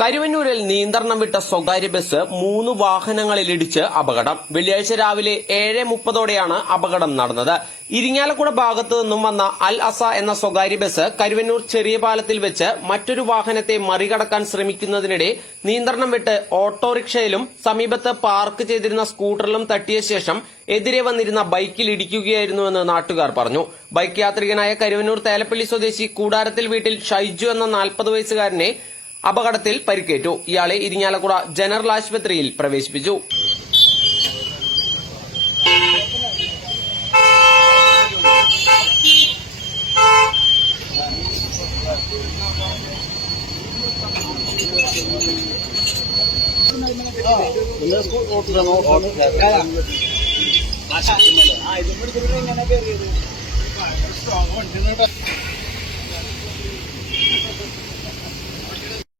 കരുവന്നൂരിൽ നിയന്ത്രണം വിട്ട സ്വകാര്യ ബസ് മൂന്ന് വാഹനങ്ങളിലിടിച്ച് അപകടം. വെള്ളിയാഴ്ച രാവിലെ ഏഴ് മുപ്പതോടെയാണ് അപകടം നടന്നത്. ഇരിങ്ങാലക്കുട ഭാഗത്തു നിന്നും വന്ന അൽ അസ എന്ന സ്വകാര്യ ബസ് കരുവന്നൂർ ചെറിയ പാലത്തിൽ വെച്ച് മറ്റൊരു വാഹനത്തെ മറികടക്കാൻ ശ്രമിക്കുന്നതിനിടെ നിയന്ത്രണം വിട്ട് ഓട്ടോറിക്ഷയിലും സമീപത്ത് പാർക്ക് ചെയ്തിരുന്ന സ്കൂട്ടറിലും തട്ടിയ ശേഷം എതിരെ വന്നിരുന്ന ബൈക്കിൽ ഇടിക്കുകയായിരുന്നുവെന്ന് നാട്ടുകാർ പറഞ്ഞു. ബൈക്ക് യാത്രികനായ കരുവന്നൂർ തേലപ്പള്ളി സ്വദേശി കൂടാരത്തിൽ വീട്ടിൽ ഷൈജു എന്ന നാൽപ്പത് വയസ്സുകാരനെ അപകടത്തിൽ പരിക്കേറ്റു. ഇയാളെ ഇരിങ്ങാലക്കുട ജനറൽ ആശുപത്രിയിൽ പ്രവേശിപ്പിച്ചു. ആ ഇതും ഇങ്ങനെ കയറിയത്? സ്ട്രോങ് വണ്ടി